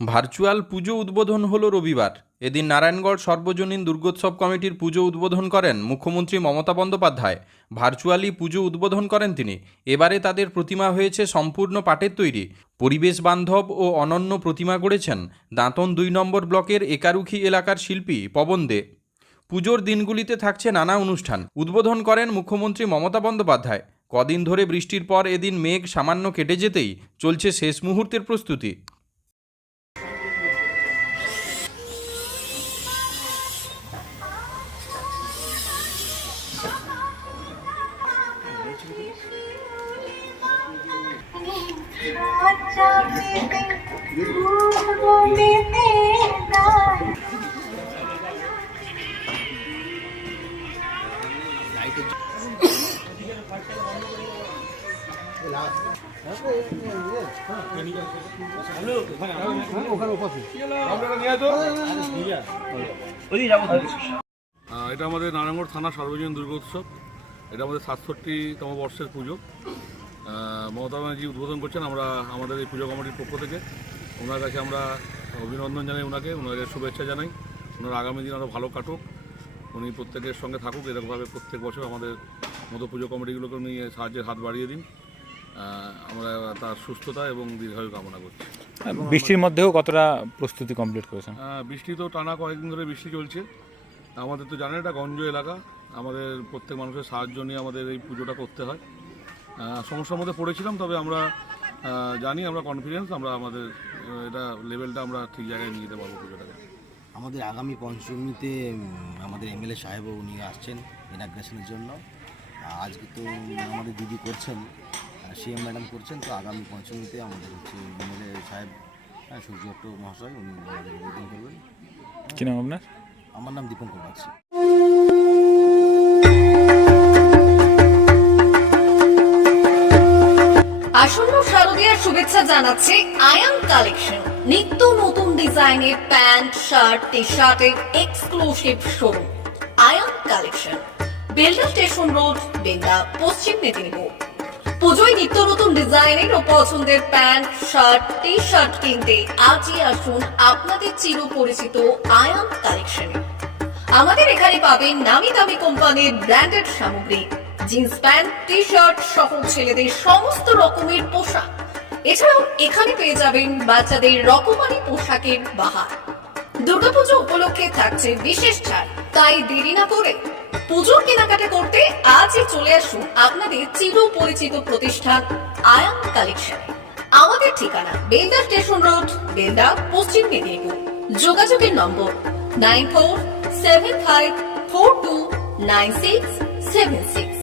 Virtual পুজো উদ্বোধন হল রবিবার। এদিন নারায়ণগড় সর্বজনীন দুর্গোৎসব কমিটির পুজো উদ্বোধন করেন মুখ্যমন্ত্রী মমতা বন্দ্যোপাধ্যায়। ভার্চুয়ালি পুজো উদ্বোধন করেন তিনি। এবারে তাদের প্রতিমা হয়েছে সম্পূর্ণ পাটের তৈরি। পরিবেশ বান্ধব ও অনন্য প্রতিমা গড়েছেন দাঁতন দুই নম্বর ব্লকের একারুখি এলাকার শিল্পী পবন দে। পুজোর দিনগুলিতে থাকছে নানা অনুষ্ঠান। উদ্বোধন করেন মুখ্যমন্ত্রী মমতা বন্দ্যোপাধ্যায়। কদিন ধরে বৃষ্টির পর এদিন মেঘ সামান্য কেটে যেতেই চলছে শেষ মুহূর্তের প্রস্তুতি। এটা আমাদের নারায়ণগড় থানা সার্বজনীন দুর্গোৎসব। এটা আমাদের সাতষট্টিতম বর্ষের পুজো। মমতা ব্যানার্জি উদ্বোধন করছেন আমরা আমাদের এই পুজো কমিটির পক্ষ থেকে। ওনার কাছে আমরা অভিনন্দন জানাই ওনাকে ওনাকে শুভেচ্ছা জানাই। ওনার আগামী দিন আরও ভালো কাটুক। উনি প্রত্যেকের সঙ্গে থাকুক এরকমভাবে প্রত্যেক বছর আমাদের মতো পুজো কমিটিগুলোকে উনি সাহায্যের হাত বাড়িয়ে দিন। আমরা তার সুস্থতা এবং দীর্ঘায়ু কামনা করছি। বৃষ্টির মধ্যেও কতটা প্রস্তুতি কমপ্লিট করেছেন? বৃষ্টি তো টানা কয়েকদিন ধরে বৃষ্টি চলছে। আমাদের তো জানেন এটা গঞ্জ এলাকা। আমাদের প্রত্যেক মানুষের সাহায্য নিয়ে আমাদের এই পুজোটা করতে হয়। সমস্যার মধ্যে পড়েছিলাম তবে আমরা জানি আমরা কনফিডেন্স আমরা আমাদের এটা লেভেলটা আমরা ঠিক জায়গায় নিয়ে যেতে পারব পুজোটাকে। আমাদের আগামী পঞ্চমীতে আমাদের এমএলএ সাহেবও উনি আসছেন ইনাগ্রেশনের জন্য। আজকে তো আমাদের দিদি করছেন সিএম ম্যাডাম করছেন তো আগামী পঞ্চমীতে আমাদের হচ্ছে এমএলএ সাহেব হ্যাঁ সূর্যট্ট মহাশয় উনি আমাদের উদ্বোধন করবেন। কি নাম আপনার? আমার নাম দীপঙ্কর বাগচি। শুভেচ্ছা জানাচ্ছে আয়ান কালেকশন। নিত্য নতুন ডিজাইনের প্যান্ট, শার্ট টি শার্টের exclusive showroom Ayan collection, Belda station road Benda Paschim Medinipur. পুজোয় নিত্য নতুন ডিজাইনের ও পছন্দের প্যান্ট, শার্ট টি শার্ট কিনতে আজই আসুন আপনাদের চির পরিচিত আয়ান কালেকশনে। আমাদের এখানে পাবেন নামি দামি কোম্পানির ব্র্যান্ডেড সামগ্রী। জিন্স প্যান্ট টি শার্ট সহ ছেলেদের সমস্ত রকমের পোশাক। এছাড়াও এখানে পেয়ে যাবেন বাচ্চাদের রকমারি পোশাকের বাহার। দুর্গাপুজো উপলক্ষে থাকছে বিশেষ ছাড়, তাই দেরি না করে পুজোর কেনাকাটা করতে আজই চলে আসুন আপনাদের চির পরিচিত প্রতিষ্ঠান আয়ান কালেকশনে। আমাদের ঠিকানা বেলদা স্টেশন রোড, বেলদা, পশ্চিম মেদিনীপুর। যোগাযোগের number nine four seven five four two nine six seven six.